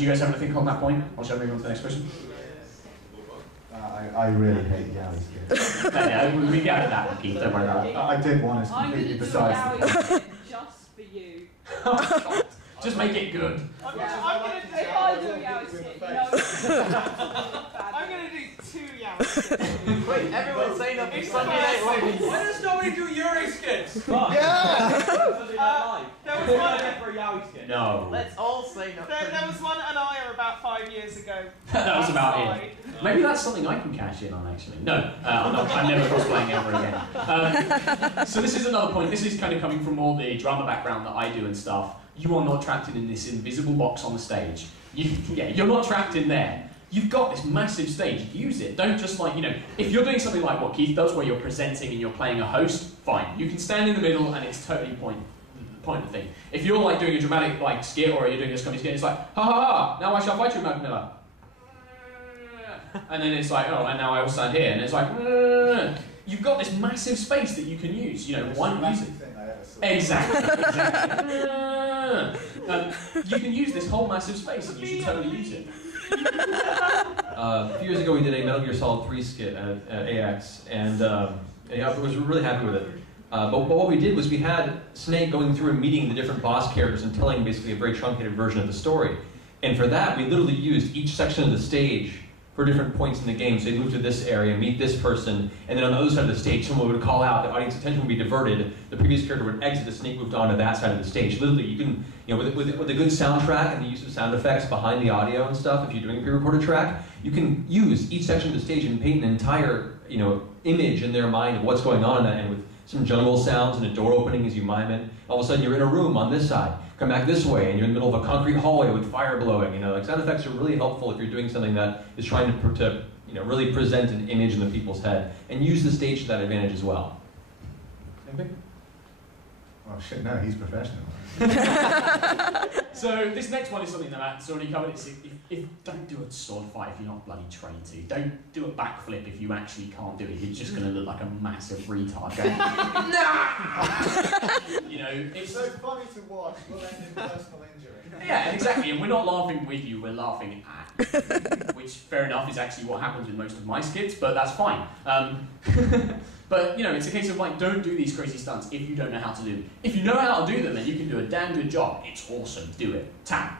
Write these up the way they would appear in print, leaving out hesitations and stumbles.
Did you guys have anything on that point? Or shall I move on to the next question? I really hate Yowie Skit. Yeah, we can get out of that one, Keith, don't worry about it. I did one, it's completely beside I'm going to do a Yowie Skit just for you. Just make it good. I'm going to do, if I do a Yowie Skit, you know, I'm going to do 2 Yowie Skits. Wait, everyone's saying that for Sunday night. Why does nobody do Yuri skits? There was one for a Yowie skit. No. Let's all say no. There was one at Aya about 5 years ago. That was about it. Maybe that's something I can cash in on, actually. No, I'm never cosplaying ever again. So this is another point. This is kind of coming from more the drama background that I do and stuff. You are not trapped in this invisible box on the stage. You're not trapped in there. You've got this massive stage. Use it. Don't just if you're doing something like what Keith does, where you're presenting and you're playing a host, fine. You can stand in the middle and it's totally point of thing. If you're doing a dramatic skit or you're doing this comedy skit, it's like, ha ha ha, now I shall fight you, Matt Miller. And then it's like, oh, and now I will stand here. And it's like, you've got this massive space that you can use. One use it. Exactly. You can use this whole massive space and you should totally use it. A few years ago we did a Metal Gear Solid 3 skit at AX, and I was really happy with it. But what we did was we had Snake going through and meeting the different boss characters and telling basically a very truncated version of the story. And for that, we literally used each section of the stage for different points in the game. So you'd move to this area, meet this person, and then on the other side of the stage, someone would call out, the audience attention would be diverted, the previous character would exit, the Snake moved on to that side of the stage. Literally, you can, with a good soundtrack and the use of sound effects behind the audio and stuff, if you're doing a pre-recorded track, you can use each section of the stage and paint an entire, image in their mind of what's going on in that, and with some jungle sounds and a door opening as you mime it. All of a sudden, you're in a room on this side. Come back this way, and you're in the middle of a concrete hallway with fire blowing. Sound effects are really helpful if you're doing something that is trying to really present an image in the people's head, and use the stage to that advantage as well. Anything? Oh shit, no, he's professional. So this next one is something that Matt's already covered. It's don't do a sword fight if you're not bloody trained to. Don't do a backflip if you actually can't do it. You're just going to look like a massive retard going, nah! It's so funny to watch. We'll end in personal injury. Yeah, exactly. And we're not laughing with you. We're laughing at, which fair enough is actually what happens in most of my skits, but that's fine. But it's a case of don't do these crazy stunts if you don't know how to do them. If you know how to do them and you can do a damn good job, it's awesome. Do it. Tam.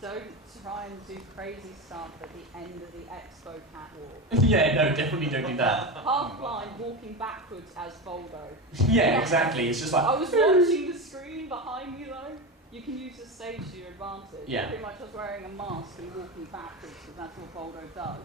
Don't try and do crazy stuff at the end of the expo catwalk. Yeah, no, definitely don't do that. Half blind, walking backwards as Voldo. Yeah, exactly. It's just like... I was watching the screen behind me though. You can use the stage to your advantage. Yeah. Pretty much I was wearing a mask and walking backwards because that's what Voldo does.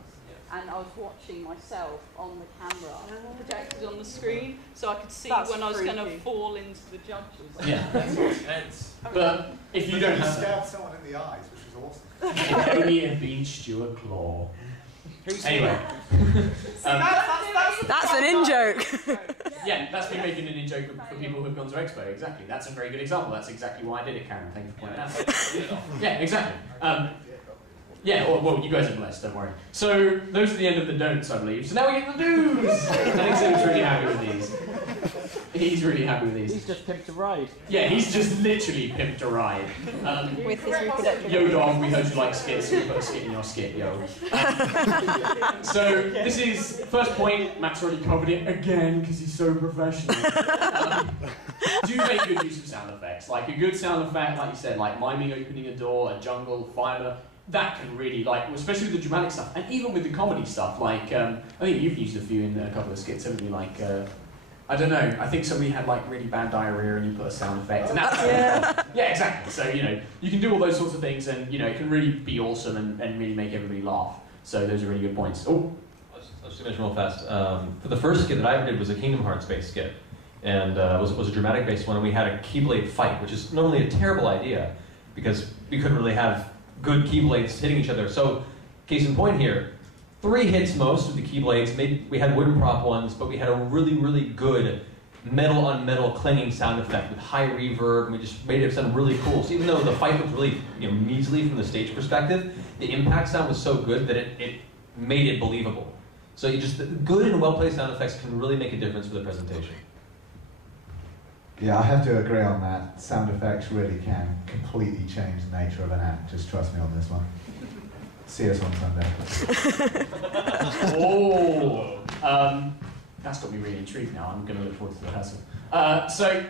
And I was watching myself on the camera, projected on the screen, so I could see when I was going to fall into the judges. Yeah. That's intense. But if you don't... You stabbed someone in the eyes, which was awesome. It could only have been Stuart Claw. Anyway. That's an in-joke. Yeah, that's me making an in-joke for people who've gone to Expo, exactly. That's a very good example. That's exactly why I did it, Karen. Thank you for pointing that out. Yeah, exactly. Yeah, well, you guys are blessed, don't worry. So, those are the end of the don'ts, I believe. So now we get the do's! I think Sam's really happy with these. He's really happy with these. He's just pimped a ride. Yeah, he's just literally pimped a ride. With his reproductive. Yo, dog, we heard you like skits, so we put a skit in your skit, yo. So, this is, first point, Matt's already covered it again, because he's so professional. Do make good use of sound effects. Like a good sound effect, like you said, like miming opening a door, a jungle, fire, that can really, especially with the dramatic stuff, and even with the comedy stuff, I think you've used a few in a couple of skits, haven't you? I don't know, I think somebody had really bad diarrhea and you put a sound effect, and that's yeah, exactly. So, you can do all those sorts of things, and, it can really be awesome and really make everybody laugh. So those are really good points. Oh, I'll just mention real fast. For the first skit that I ever did was a Kingdom Hearts-based skit, and it was a dramatic-based one, and we had a Keyblade fight, which is normally a terrible idea, because we couldn't really have good Keyblades hitting each other. So, case in point here, 3 hits most with the Keyblades. Maybe we had wooden prop ones, but we had a really, really good metal on metal clanging sound effect with high reverb, and we just made it sound really cool. So even though the fight was really measly from the stage perspective, the impact sound was so good that it made it believable. So good and well-placed sound effects can really make a difference for the presentation. Yeah, I have to agree on that. Sound effects really can completely change the nature of an act. Just trust me on this one. See us on Sunday. Oh, that's got me really intrigued now. I'm going to look forward to the rehearsal. So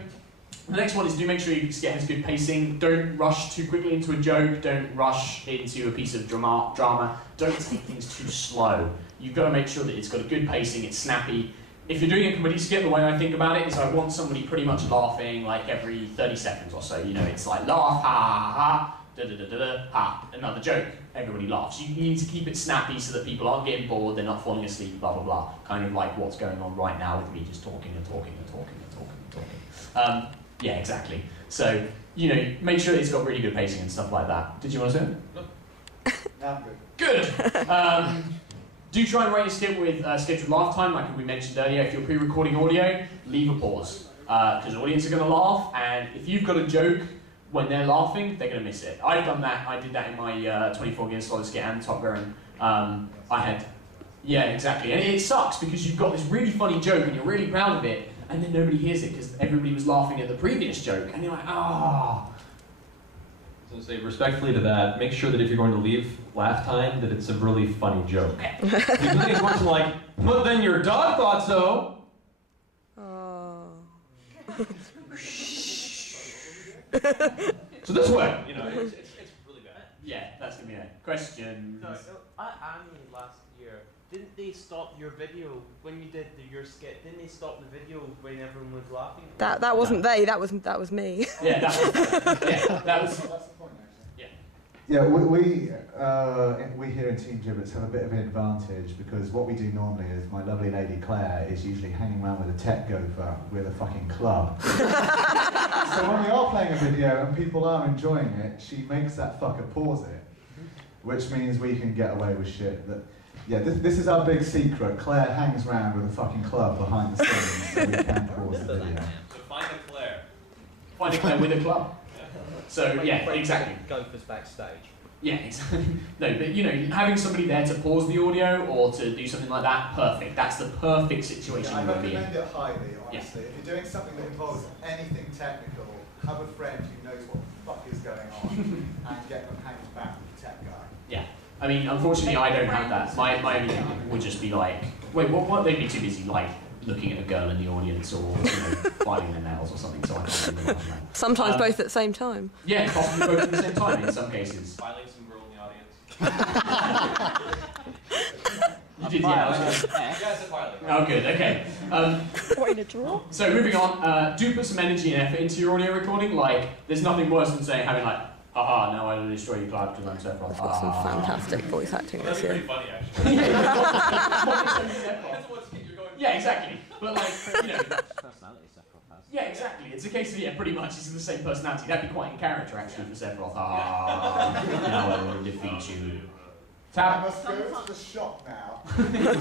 the next one is do make sure your skit has good pacing. Don't rush too quickly into a joke. Don't rush into a piece of drama. Don't take things too slow. You've got to make sure that it's got a good pacing, it's snappy. If you're doing a comedy skit, the way I think about it is I want somebody pretty much laughing like every 30 seconds or so. You know, it's like laugh, ha, ha, ha, da da da da da, ha, another joke. Everybody laughs. You need to keep it snappy so that people aren't getting bored, they're not falling asleep, blah, blah, blah. Kind of like what's going on right now with me just talking and talking and talking and talking and talking. Yeah, exactly. So, you know, make sure it's got really good pacing and stuff like that. Did you want to say it? No, I'm good. Good! Do try and write your skit with scheduled laugh time, like we mentioned earlier. If you're pre-recording audio, leave a pause. Because the audience are going to laugh, and if you've got a joke when they're laughing, they're going to miss it. I've done that. I did that in my 24 Gears Solid skit and Top Gun. Yeah, exactly. And it sucks because you've got this really funny joke and you're really proud of it, and then nobody hears it because everybody was laughing at the previous joke, and you're like, ah. So say respectfully to that, make sure that if you're going to leave laugh time, that it's a really funny joke. Because it's much like, but then your dog thought so. Oh. So this way, you know, it's really bad. Yeah, that's going to be it. Questions? So, at Annie last year, didn't they stop your video when you did your skit? Didn't they stop the video when everyone was laughing? That wasn't they. That was me. Yeah, that was. That's the point, actually. Yeah. Yeah, we here in Team Gibbets have a bit of an advantage because what we do normally is my lovely lady Claire is usually hanging around with a tech gopher with a fucking club. So when we are playing a video and people are enjoying it, she makes that fucker pause it, which means we can get away with shit that. Yeah, this is our big secret. Claire hangs around with a fucking club behind the scenes so we can pause the video. So find a Claire. Find a Claire with a club. So, yeah, exactly. Gophers backstage. Yeah, exactly. No, but you know, having somebody there to pause the audio or to do something like that, perfect. That's the perfect situation I you want to be in. recommend it highly, honestly. If you're doing something that involves anything technical, have a friend who knows what the fuck is going on and get them hanging back with the tech guy. Yeah. I mean, unfortunately, I don't have that. My only thing would just be like, wait, what? They'd be too busy, like, looking at a girl in the audience or, you know, filing their nails or something, so I can't really rely on that. Sometimes both at the same time. Yeah, possibly both at the same time in some cases. Filing some girl in the audience. You did, yeah. You guys are filing. Oh, good, okay. What, in a drawer? So, moving on, do put some energy and effort into your audio recording. Like, there's nothing worse than saying, having like, haha, now I will destroy your cloud because I'm Sephiroth. I've got some fantastic voice acting That'd this be pretty year. funny, actually. Depends on what skit you're going for. Yeah, exactly. But like, you know, Personality Sephiroth has. yeah, exactly. It's a case of, yeah, pretty much it's the same personality. That'd be quite in character, actually, for Sephiroth. Ah, now I will defeat you. I Tab. must go to the shop now.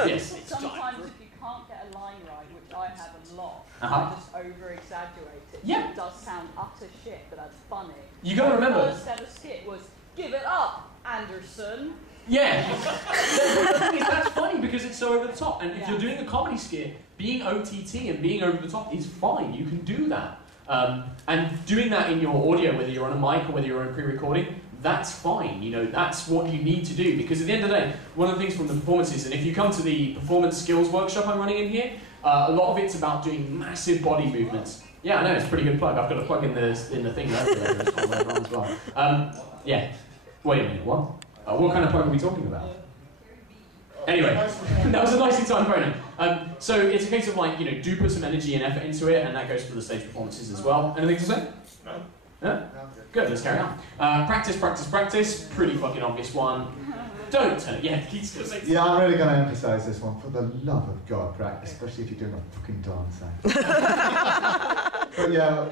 Yes, it's time. Sometimes if you can't get a line right, which I have a lot, Uh-huh. I just over-exaggerate it. Yeah. It does sound utter shit, but that's funny. You gotta remember. My first ever skit was, "Give it up, Anderson." Yeah. The thing is, that's funny because it's so over the top. And if Yeah. you're doing a comedy skit, being OTT and being over the top is fine. You can do that. And doing that in your audio, whether you're on a mic or whether you're on pre-recording, that's fine. You know, that's what you need to do. Because at the end of the day, one of the things from the performances, and if you come to the performance skills workshop I'm running in here, a lot of it's about doing massive body movements. Yeah, I know, it's a pretty good plug. I've got a plug in the thing over there as well. Yeah. Wait a minute, what? What kind of plug are we talking about? Anyway, that was a nicely timed pronoun. So it's a case of like, you know, do put some energy and effort into it, and that goes for the stage performances as well. Anything to say? No. Yeah? Good, let's carry on. Practice, practice, practice. Pretty fucking obvious one. Don't turn it. Yeah, Keith's gonna say. Yeah, I'm really going to emphasise this one. For the love of God, practice, especially if you're doing a fucking dance act. But yeah,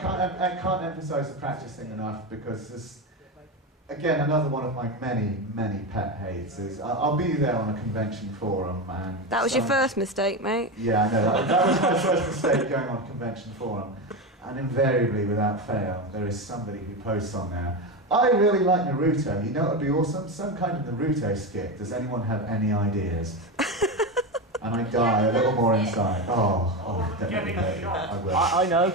I can't emphasise the practice thing enough because there's, again, another one of my many, many pet hates is I'll be there on a convention forum and... That was your first mistake, mate. Yeah, I know. That was my first mistake going on a convention forum. And invariably, without fail, there is somebody who posts on there, I really like Naruto. You know what would be awesome? Some kind of Naruto skit. Does anyone have any ideas? And I die a little more inside. Oh, definitely. I will. I know.